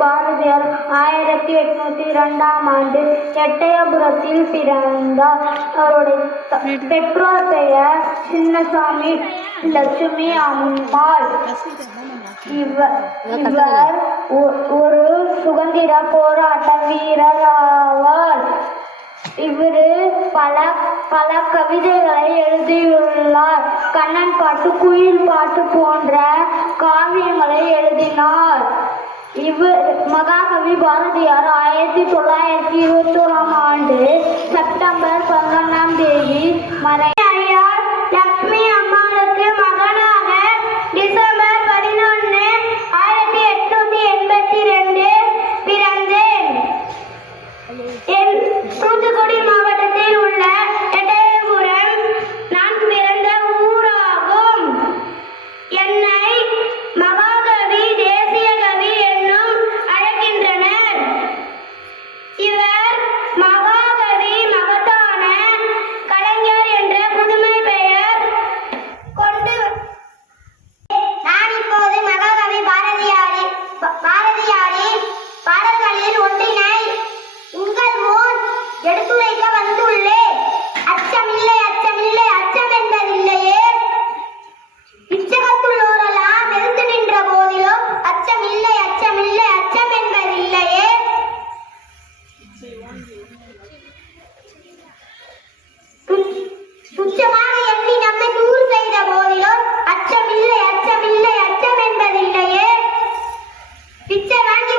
பாரதியார் 1802ஆம் ஆண்டு எட்டயபுரத்தில் பிறந்தார். அவருடைய பெற்றோர் பெயர் சின்னசாமி, லட்சுமி அம்மாள். இவர் ஒரு சுதந்திர போராட்ட வீரர் ஆவார். இவர் பல கவிதைகளை எழுதியுள்ளார். கண்ணன் பாட்டு, குயில் பாட்டு போன்ற காவியங்களை எழுதினார். மகாகவி பாரதியார் 1921ஆம் ஆண்டு செப்டம்பர் 11ஆம் தேதி மறைந்தார். லட்சுமி அம்மாளுக்கு மகனாக டிசம்பர் 11, 1882 பிறந்தேன். தூத்துக்குடி மாவட்டத்தில் உள்ள எட்டயபுரம் நான் பிறந்த ஊராகும். என்னை மகாகவி, தேசிய கவி என்னும் அழைக்கின்றனர். இவர் மகாகவி, மகத்தான கலைஞர் என்ற புதுமை பெயர் கொண்டு. நான் இப்போது மகாகவி பாரதியாரின் பாடல்களில் ஒன்றினை உங்கள் முன் எடுத்துரைக்க வந்துள்ளேன். அச்சமில்லை, அச்சமில்லை, அச்சம் என்பதில்லையே. இச்சகத்துள்ளோரெல்லாம் எதிர்த்து நின்ற போதிலும் அச்சமில்லை, அச்சமில்லை, அச்சம் என்பதில்லையே. துச்சமாக எண்ணி நம்மை தூறு செய்த போதிலும் அச்சமில்லை, அச்சமில்லை, அச்சம் என்பதில்லையே. பிச்சை வாங்கி